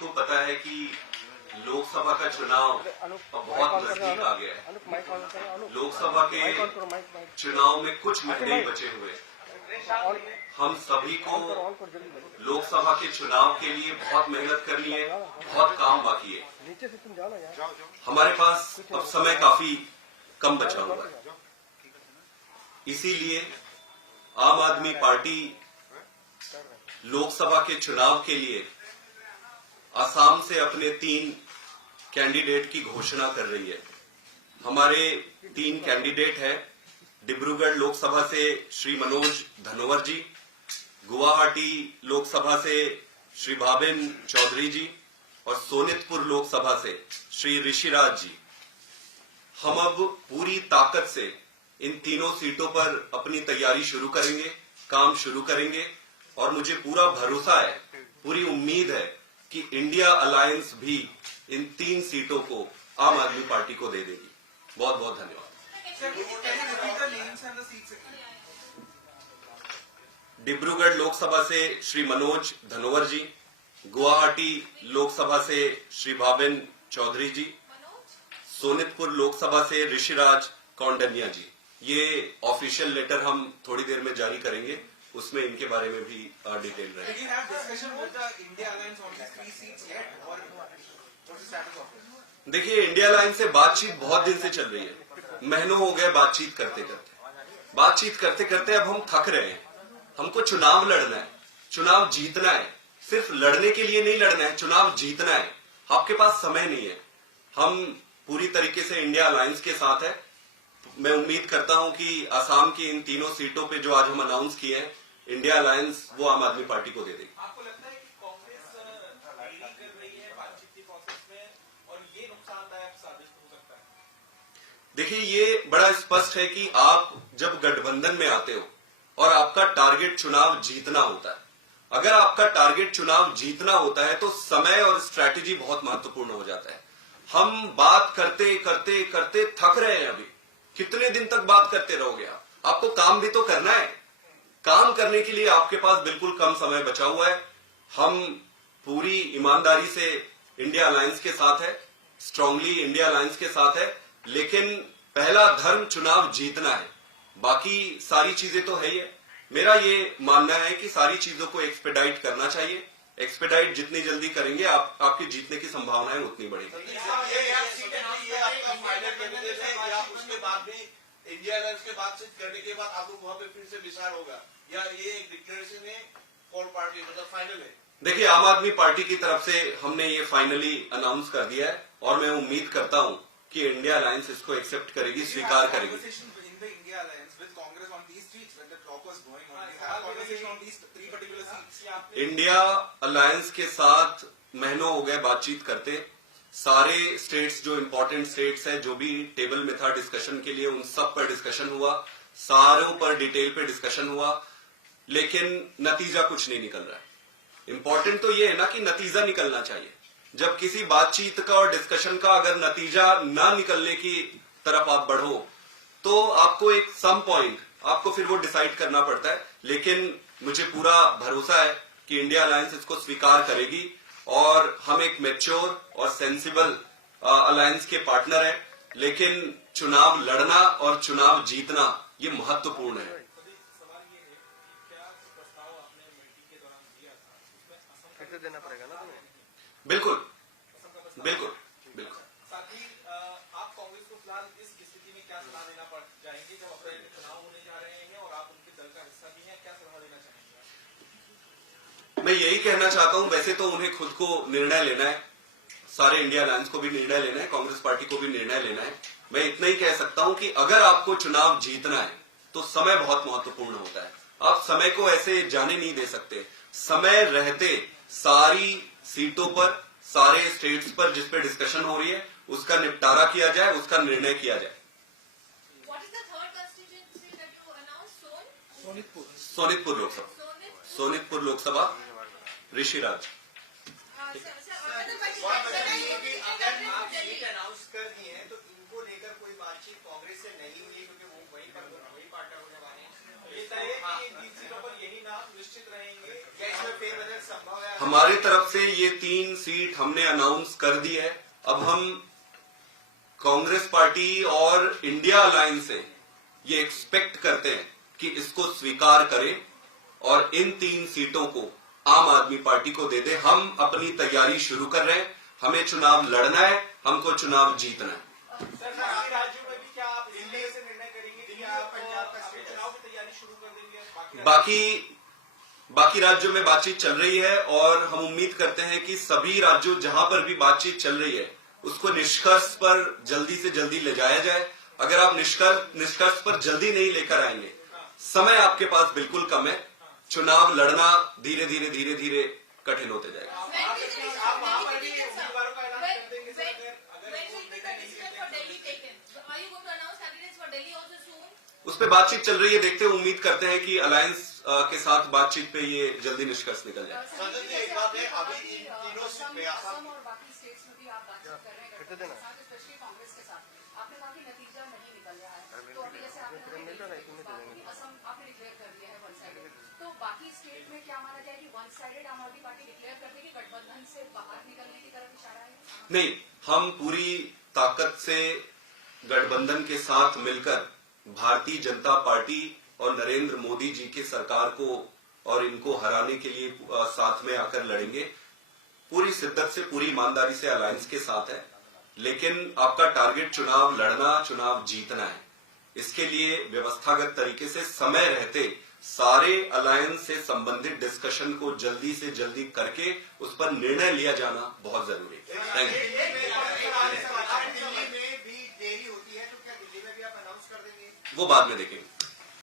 को पता है कि लोकसभा का चुनाव बहुत नजदीक आ गया है। लोकसभा के चुनाव में कुछ महीने ही बचे हुए हैं। हम सभी को लोकसभा के चुनाव के लिए बहुत मेहनत करनी है, बहुत काम बाकी है। हमारे पास अब समय काफी कम बचा हुआ है। इसीलिए आम आदमी पार्टी लोकसभा के चुनाव के लिए असम से अपने 3 कैंडिडेट की घोषणा कर रही है। हमारे 3 कैंडिडेट हैं। डिब्रूगढ़ लोकसभा से श्री मनोज धनोवर जी, गुवाहाटी लोकसभा से श्री भाविन चौधरी जी और सोनितपुर लोकसभा से श्री ऋषिराज जी। हम अब पूरी ताकत से इन तीनों सीटों पर अपनी तैयारी शुरू करेंगे, काम शुरू करेंगे और मुझे पूरा भरोसा है, पूरी उम्मीद है कि इंडिया अलायंस भी इन 3 सीटों को आम आदमी पार्टी को दे देगी। बहुत बहुत धन्यवाद। डिब्रूगढ़ लोकसभा से श्री मनोज धनोवर जी, गुवाहाटी लोकसभा से श्री भाविन चौधरी जी, सोनितपुर लोकसभा से ऋषिराज कौंडनिया जी। ये ऑफिशियल लेटर हम थोड़ी देर में जारी करेंगे, उसमें इनके बारे में भी डिटेल रहेगी। देखिए, इंडिया अलायंस से बातचीत बहुत दिन से चल रही है, महीनों हो गए बातचीत करते करते अब हम थक रहे हैं। हमको चुनाव लड़ना है, चुनाव जीतना है। सिर्फ लड़ने के लिए नहीं लड़ना है, चुनाव जीतना है। आपके पास समय नहीं है। हम पूरी तरीके से इंडिया अलायंस के साथ है। मैं उम्मीद करता हूं कि असम की इन 3 सीटों पे जो आज हम अनाउंस किए हैं, इंडिया अलायंस वो आम आदमी पार्टी को दे देगी। आपको लगता है कि कांग्रेस देरी कर रही है बातचीत के प्रोसेस में और ये नुकसानदायक साबित हो सकता है? देखिए, ये बड़ा स्पष्ट है कि आप जब गठबंधन में आते हो और आपका टारगेट चुनाव जीतना होता है, अगर आपका टारगेट चुनाव जीतना होता है तो समय और स्ट्रैटेजी बहुत महत्वपूर्ण हो जाता है। हम बात करते करते करते थक रहे हैं। अभी कितने दिन तक बात करते रहोगे आप? आपको काम भी तो करना है। काम करने के लिए आपके पास बिल्कुल कम समय बचा हुआ है। हम पूरी ईमानदारी से इंडिया अलायंस के साथ है, स्ट्रांगली इंडिया अलायंस के साथ है, लेकिन पहला धर्म चुनाव जीतना है। बाकी सारी चीजें तो है ही है। मेरा ये मानना है कि सारी चीजों को एक्सपेडाइट करना चाहिए। एक्सपेडाइट जितनी जल्दी करेंगे आपकी जीतने की संभावनाएं उतनी बढ़ेगी। इंडिया अलायंस के बातचीत करने के बाद आपको वहां पे फिर से विचार होगा या ये एक डिक्लेरेशन है कॉल पार्टी मतलब फाइनल है? देखिए, आम आदमी पार्टी की तरफ से हमने ये फाइनली अनाउंस कर दिया है और मैं उम्मीद करता हूं कि इंडिया अलायंस इसको एक्सेप्ट करेगी, स्वीकार करेगी। इंडिया अलायंस के साथ महीनों हो गए बातचीत करते। सारे स्टेट्स जो इंपॉर्टेंट स्टेट्स हैं, जो भी टेबल में था डिस्कशन के लिए, उन सब पर डिस्कशन हुआ, सारों पर डिटेल पे डिस्कशन हुआ, लेकिन नतीजा कुछ नहीं निकल रहा है। इंपॉर्टेंट तो ये है ना कि नतीजा निकलना चाहिए। जब किसी बातचीत का और डिस्कशन का अगर नतीजा ना निकलने की तरफ आप बढ़ो तो आपको एक सम पॉइंट आपको फिर वो डिसाइड करना पड़ता है। लेकिन मुझे पूरा भरोसा है कि इंडिया अलायंस इसको स्वीकार करेगी और हम एक मैच्योर और सेंसिबल अलायंस के पार्टनर हैं। लेकिन चुनाव लड़ना और चुनाव जीतना ये महत्वपूर्ण है। देना पड़ेगा ना तुम्हें। बिल्कुल बिल्कुल बिल्कुल। साथ ही आप कांग्रेस को फिलहाल इस स्थिति में क्या सलाह देना चाहेंगे जब अप्रैल में चुनाव होने जा रहे हैं और आप उनके दल का हिस्सा भी हैं, क्या सलाह देना चाहेंगे? मैं यही कहना चाहता हूं, वैसे तो उन्हें खुद को निर्णय लेना है, सारे इंडिया अलायंस को भी निर्णय लेना है, कांग्रेस पार्टी को भी निर्णय लेना है। मैं इतना ही कह सकता हूं कि अगर आपको चुनाव जीतना है तो समय बहुत महत्वपूर्ण होता है। आप समय को ऐसे जाने नहीं दे सकते। समय रहते सारी सीटों पर, सारे स्टेट्स पर जिस पे डिस्कशन हो रही है उसका निपटारा किया जाए, उसका निर्णय किया जाए। सोनितपुर लोकसभा, सोनितपुर लोकसभा ऋषिराज। अनाउंस कर दिए हैं तो इनको लेकर कोई बातचीत कांग्रेस से नहीं हुई क्योंकि वो वही पार्टनर होने वाले हैं। यही नाम निश्चित रहेंगे क्या इसमें फेरबदल संभव है? हमारी तरफ से ये 3 सीट हमने अनाउंस कर दी है। अब हम कांग्रेस पार्टी और इंडिया अलायंस से ये एक्सपेक्ट करते हैं कि इसको स्वीकार करें और इन 3 सीटों को आम आदमी पार्टी को दे दे। हम अपनी तैयारी शुरू कर रहे हैं। हमें चुनाव लड़ना है, हमको चुनाव जीतना है। सर, बाकी राज्यों में भी क्या आप इस तरह से निर्णय करेंगे कि आप पंजाब का चुनाव की तैयारी शुरू कर देंगे? बाकी राज्यों में बातचीत चल रही है और हम उम्मीद करते हैं कि सभी राज्यों जहां पर भी बातचीत चल रही है उसको निष्कर्ष पर जल्दी से जल्दी ले जाया जाए। अगर आप निष्कर्ष पर जल्दी नहीं लेकर आएंगे, समय आपके पास बिल्कुल कम है, चुनाव लड़ना धीरे धीरे कठिन होते जाएगा। आप वहां पर भी उम्मीदवारों का ऐलान कर देंगे सर, अगर उस पर बातचीत चल रही है, देखते हैं। उम्मीद करते हैं कि अलायंस के साथ बातचीत पे ये जल्दी निष्कर्ष निकल जाए। संजय जी, एक बात है, अभी इन तीनों असम और बाकी स्टेट्स में भी आप बातचीत कर रहे हैं गठबंधन के साथ, स्पेशली कांग्रेस के साथ। आपने कहा कि नतीजा नहीं निकल रहा है, तो अभी जैसे आपने असम आपने डिक्लेयर कर दिया है वन साइडेड, तो बाकी स्टेट में क्या माना जाए कि वन साइडेड आम आदमी पार्टी डिक्लेयर कर देगी, गठबंधन से बाहर निकलने की तरफ इशारा है? नहीं, हम पूरी ताकत से गठबंधन के साथ मिलकर भारतीय जनता पार्टी और नरेंद्र मोदी जी की सरकार को और इनको हराने के लिए साथ में आकर लड़ेंगे। पूरी शिद्दत से, पूरी ईमानदारी से अलायंस के साथ है, लेकिन आपका टारगेट चुनाव लड़ना, चुनाव जीतना है। इसके लिए व्यवस्थागत तरीके से समय रहते सारे अलायंस से संबंधित डिस्कशन को जल्दी से जल्दी करके उस पर निर्णय लिया जाना बहुत जरूरी है। Thank you. दिल्ली में भी देरी होती है, तो क्या दिल्ली में भी आप अनाउंस कर देंगे? वो बाद में देखेंगे।